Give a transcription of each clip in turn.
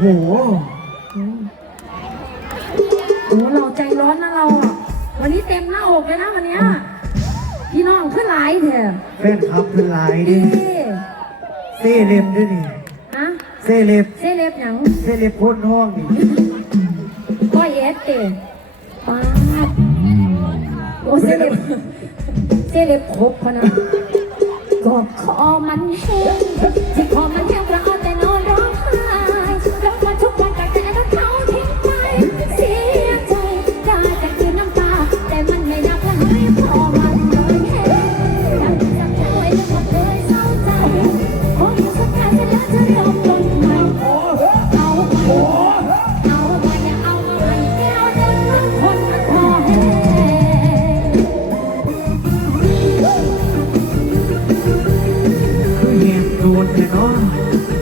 อืมโอ้เราใจร้อนนะเราอะวันนี้เต็มหน้าอกเลยนะวันเนี้ยพี่น้องขึ้นหลายเถอะแฟนคลับเป็นหลายดิดีเซ่เล็บด้วยนี่ฮะเซ่เล็บเซเล็บหยัง เซ่เล็บพ่นห้องนี่ก้อยเอสเตป้าดโอ้เซเล็บเซเล็บครบพอนะกอดคอมันแห้ง โดนแน่นอน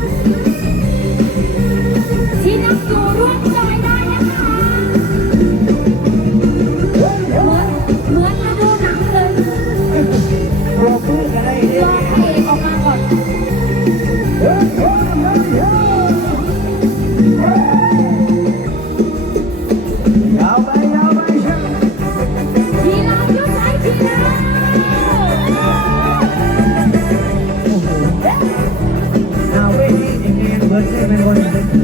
Now waiting in the heaven